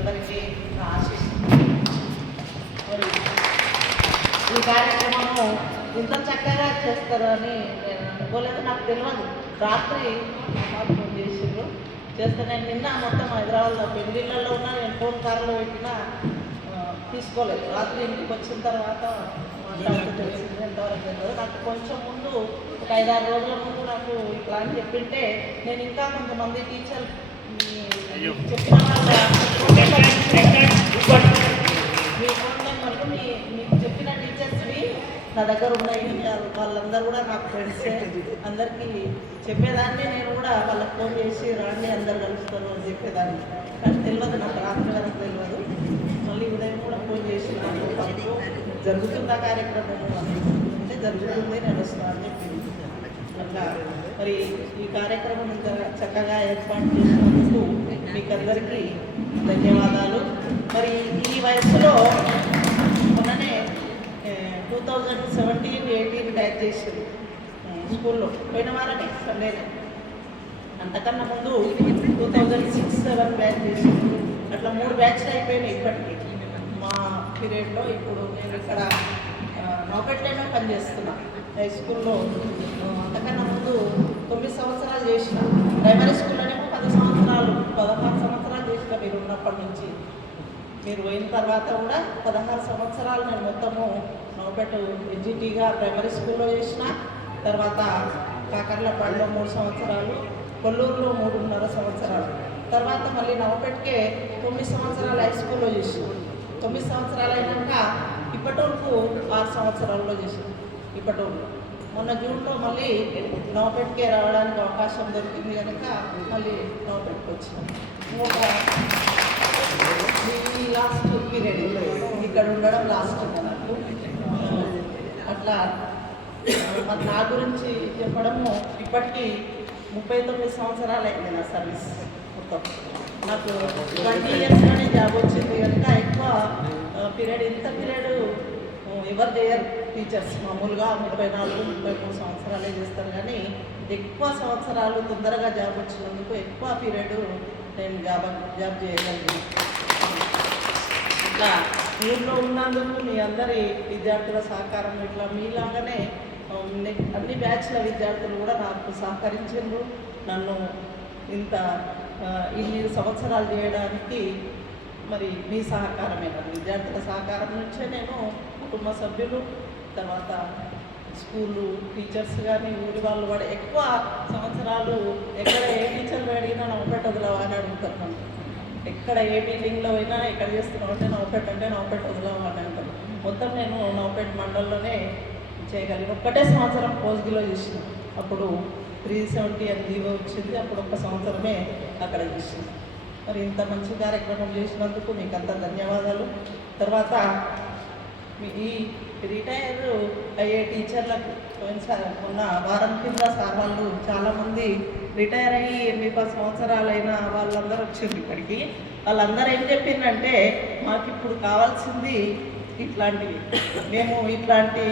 అందరికీ ఆశిస్తుంది. మరి ఈ కార్యక్రమము ఇంత చక్కగా చేస్తారని నేను అనుకోలేదు, నాకు తెలియదు. రాత్రి ఫోన్ చేసిండ్రు చేస్తే నేను నిన్న మొత్తం హైదరాబాద్లో పెళ్ళిళ్ళలో ఉన్నా, నేను ఫోన్ కారులో పెట్టినా తీసుకోలేదు. రాత్రి ఇంటికి వచ్చిన తర్వాత మాట్లాడుతూ తెలిసింది, ఎంతవరకు తెలియదు. నాకు కొంచెం ముందు ఒక 5-6 రోజుల ముందు నాకు ఇట్లా అని చెప్పింటే నేను ఇంకా కొంతమంది టీచర్ చెప్పిన మీ ఫోన్ నెంబర్లు మీకు చెప్పిన టీచర్స్ని నా దగ్గర ఉన్నాయి. వాళ్ళందరూ కూడా నాకు ఫ్రెండ్సే. అందరికీ చెప్పేదాన్ని, నేను కూడా వాళ్ళకి ఫోన్ చేసి రాండి అందరు కలుస్తారు అని చెప్పేదాన్ని. కానీ తెలియదు, నాకు రాత్రి వరకు తెలియదు. మళ్ళీ ఉదయం కూడా ఫోన్ చేసి నాకు జరుగుతున్న కార్యక్రమం అంటే జరుగుతుంది, నేను వస్తున్నాను అని చెప్పింది. అట్లా మరి ఈ కార్యక్రమం ఇంత చక్కగా ఏర్పాటు చేసినందుకు మీకు అందరికీ ధన్యవాదాలు. మరి ఈ వయసులో మొన్ననే 2017-18 బ్యాచ్ చేసింది స్కూల్లో, పోయిన వారమే సండేనే. అంతకన్నా ముందు 2006-7 బ్యాచ్ చేసింది. అట్లా 3 బ్యాచ్లు అయిపోయినాయి ఇప్పటికీ మా పీరియడ్లో. ఇప్పుడు నేను ఇక్కడ నౌకట్లోనే పనిచేస్తున్నాను హై స్కూల్లో. అంతకన్నా ముందు 9 సంవత్సరాలు చేసిన, ప్రైమరీ స్కూల్లోనేమో 10 సంవత్సరాలు 16 సంవత్సరాలు చేసిన. మీరు ఉన్నప్పటి నుంచి మీరు పోయిన తర్వాత కూడా 16 సంవత్సరాలు నేను మొత్తము నౌకట్ ఎడ్జిటీగా ప్రైమరీ స్కూల్లో చేసిన. తర్వాత కాకర్లపాడులో 3 సంవత్సరాలు, కొల్లూరులో 3.5 సంవత్సరాలు. తర్వాత మళ్ళీ నవపెట్కే 9 సంవత్సరాలు హై స్కూల్లో చేసి, 9 సంవత్సరాలు అయినాక ఇప్పటోళ్ళకు 6 సంవత్సరాల్లో చేసింది. ఇప్పటోళ్ళు మొన్న జూన్లో మళ్ళీ నవపెట్కే రావడానికి అవకాశం దొరికింది కనుక మళ్ళీ నవపెట్కి వచ్చినాం. ఈ లాస్ట్ పీరియడ్ ఇక్కడ ఉండడం లాస్ట్ నాకు. అట్లా మరి నా గురించి చెప్పడము, ఇప్పటికీ 39 సంవత్సరాలు అయింది నా సర్వీస్ మొత్తం. నాకు 20 ఇయర్స్లోనే జాబ్ వచ్చింది కనుక ఎక్కువ పీరియడ్, ఇంత పీరియడ్ ఎవరు చేయరు టీచర్స్. మామూలుగా 34-33 సంవత్సరాలే చేస్తారు, కానీ ఎక్కువ సంవత్సరాలు తొందరగా జాబ్ వచ్చినందుకు ఎక్కువ పీరియడ్ నేను జాబ్ చేయగలిగాను. ఇట్లా ఊళ్ళో ఉన్నందుకు మీ అందరి విద్యార్థుల సహకారం, ఇట్లా మీలాగానే అన్ని బ్యాచ్ల విద్యార్థులు కూడా నాకు సహకరించారు. నన్ను ఇంత ఇన్ని సంవత్సరాలు చేయడానికి మరి మీ సహకారమే, విద్యార్థుల సహకారం నుంచే నేను కుటుంబ సభ్యులు, తర్వాత స్కూలు టీచర్స్ కానీ ఊరి వాళ్ళు కూడా ఎక్కువ సంవత్సరాలు ఎక్కడ ఏ టీచర్లు అడిగినా నవపెట్ వదలవా అని అడుగుతారు. మనం ఎక్కడ ఏ మీటింగ్లో అయినా ఎక్కడ చేస్తున్నావు అంటే నవపెట్ వదలవా అని అంటారు. మొత్తం నేను నవపెట్ మండలంలోనే చేయగలిగిన. ఒక్కటే సంవత్సరం పోస్గిలో చేసిన, అప్పుడు 370 అని జీవో వచ్చింది. అప్పుడు 1 సంవత్సరమే అక్కడ చేసింది. మరి ఇంత మంచి కార్యక్రమం చేసినందుకు మీకు అంత ధన్యవాదాలు. తర్వాత ఈ రిటైర్ అయ్యే టీచర్లకు ఉన్న వారం కింద సార్ వాళ్ళు చాలామంది రిటైర్ అయ్యి 8-10 సంవత్సరాలైన వాళ్ళందరూ వచ్చింది ఇక్కడికి. వాళ్ళందరూ ఏం చెప్పిందంటే, మాకు ఇప్పుడు కావాల్సింది ఇట్లాంటివి, మేము ఇట్లాంటి